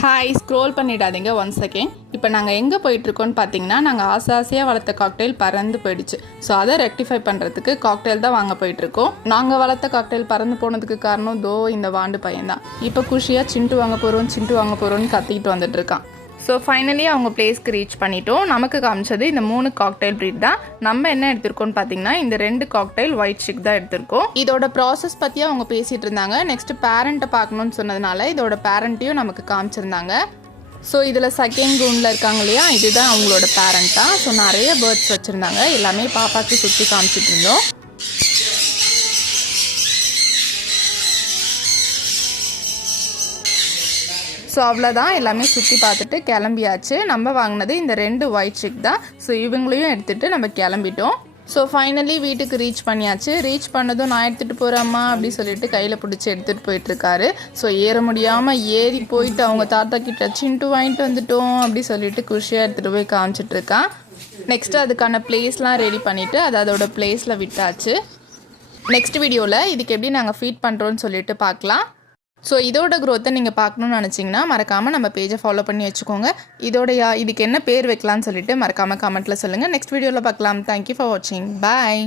Hi scroll பண்ணிடாதீங்க 1 second. இப்போ நாங்கள் எங்கே போயிட்டுருக்கோன்னு பார்த்தீங்கன்னா, நாங்கள் ஆசையாக வளர்த்த காக்டெயில் பறந்து போயிடுச்சு. ஸோ அதை ரெக்டிஃபை பண்ணுறதுக்கு காக்டெயில் தான் வாங்க போயிட்டுருக்கோம். நாங்கள் வளர்த்த காக்டெயில் பறந்து போனதுக்கு காரணம் இந்த வாண்டு பையன்தான். இப்போ குஷியாக சிண்டு வாங்க போகிறோன்னு கத்திக்கிட்டு வந்துட்டு இருக்கான். ஸோ ஃபைனலி அவங்க பிளேஸ்க்கு ரீச் பண்ணிட்டோம். நமக்கு காமிச்சது இந்த 3 காக்டெயில் ப்ரீட் தான். நம்ம என்ன எடுத்திருக்கோம்னு பார்த்தீங்கன்னா, இந்த 2 காக்டெயில் ஒயிட் ஷிக் தான் எடுத்திருக்கோம். இதோட ப்ராசஸ் பற்றி அவங்க பேசிகிட்டு இருந்தாங்க. நெக்ஸ்ட் பேரண்ட்டை பார்க்கணுன்னு சொன்னதுனால இதோட பேரண்ட்டையும் நமக்கு காமிச்சிருந்தாங்க. ஸோ இதில் செகண்ட் ரூமில் இருக்காங்க இல்லையா, இதுதான் அவங்களோட பேரண்ட்டாக. ஸோ நிறைய பேர்ட்ஸ் வச்சுருந்தாங்க. எல்லாமே பாப்பாவுக்கு சுற்றி காமிச்சிட்டு இருந்தோம். ஸோ அவ்வளோதான், எல்லாமே சுற்றி பார்த்துட்டு கிளம்பியாச்சு. நம்ம வாங்கினது இந்த 2 ஒயிட் ஷிக் தான். ஸோ இவங்களையும் எடுத்துகிட்டு நம்ம கிளம்பிட்டோம். ஸோ ஃபைனலி வீட்டுக்கு ரீச் பண்ணியாச்சு. ரீச் பண்ணதும் நான் எடுத்துகிட்டு போகிறேம்மா அப்படி சொல்லிட்டு கையில் பிடிச்சி எடுத்துகிட்டு போயிட்டுருக்காரு. ஸோ ஏற முடியாமல் ஏறி போயிட்டு அவங்க தாத்தா கிட்ட சிண்டு வாங்கிட்டு வந்துட்டோம் அப்படி சொல்லிட்டு குஷியாக எடுத்துகிட்டு போய் காமிச்சிட்ருக்கான். நெக்ஸ்ட்டு அதுக்கான பிளேஸ்லாம் ரெடி பண்ணிவிட்டு அது அதோட பிளேஸில் விட்டாச்சு. நெக்ஸ்ட் வீடியோவில் இதுக்கு எப்படி நாங்கள் ஃபீட் பண்ணுறோன்னு சொல்லிட்டு பார்க்கலாம். ஸோ இதோட க்ரோத்தை நீங்கள் பார்க்கணுன்னு நினச்சிங்கன்னா மறக்காமல் நம்ம பேஜை ஃபாலோ பண்ணி வச்சுக்கோங்க. இதுக்கு என்ன பேர் வைக்கலான்னு சொல்லிட்டு மறக்காமல் கமெண்ட்டில் சொல்லுங்கள். நெக்ஸ்ட் வீடியோவில் பார்க்கலாம். தேங்க்யூ ஃபார் வாட்சிங். பாய்.